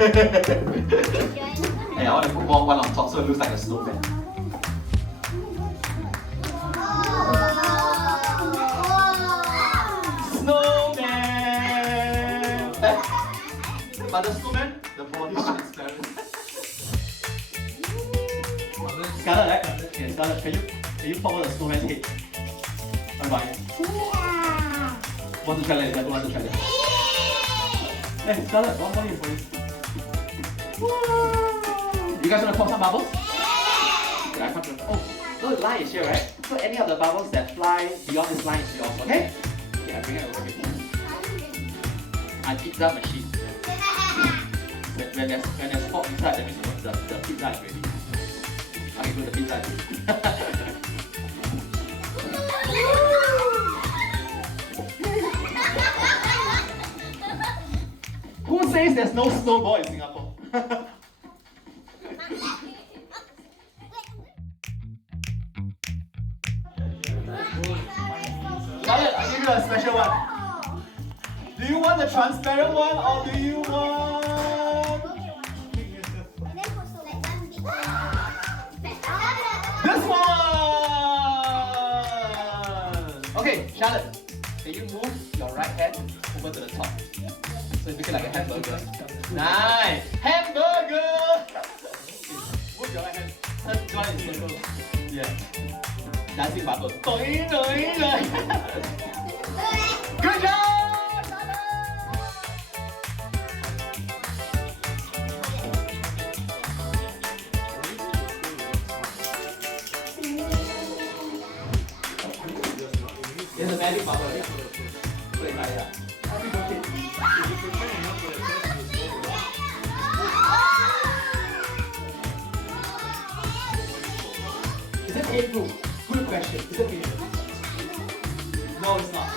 Hey, I want to put one on top so it looks like a snowman. Snowman! But the snowman, the body is transparent. Scarlett, right? Okay, Scarlett, can you pop out the snowman's head? Bye-bye. Want to try that? I don't want to try that. Hey, Scarlett, one more here for you. You guys want to pop some bubbles? Yeah, I come to. Oh, so the line is here, right? So any of the bubbles that fly beyond this line is yours, okay? Okay, I bring it over here. I pizza machine. When there's pop inside, that means the pizza is ready. Okay, good, the pizza is ready. Who says there's no snowball in Singapore? Charlotte, I'll give you a special one. Do you want the transparent one or do you want... this one! Okay, Charlotte, can you move your right hand over to the top? So it's looking like a hamburger. Nice! Hamburger! Move your right hand. Join in circle. Yeah. Dancing bubble. Good job! There's a magic bubble. Put it right here. Happy birthday. Is it painful? Good question. Is it painful? No, it's not.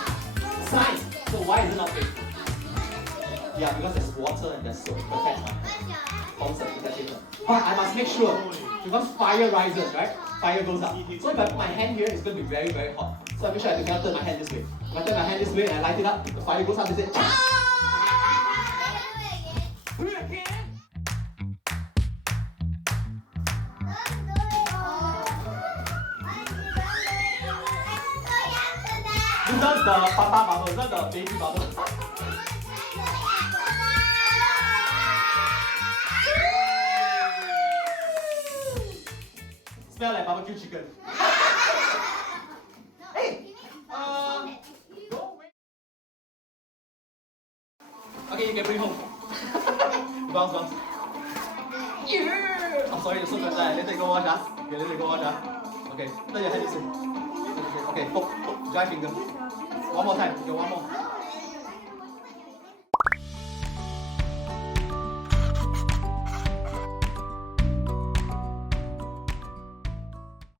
Science. So why is it not painful? Yeah, because there's water and there's soap. Protect my palms and protection. But I must make sure because fire rises, right? Fire goes up. So if I put my hand here, it's going to be very, very hot. So I make sure I can turn my hand this way. If I turn my hand this way and I light it up, the fire goes up. Is it? Do it again. This is the papa bubble, not the baby bubble. Smell like barbecue chicken. Hey! Don't wait. Okay, you can bring home. Bounce. Yeah! I'm sorry, you're so good. Later you go wash, huh? Okay, later you go wash, huh? Okay, turn your hand this way. Okay, poke, dry finger. One more time, you one more.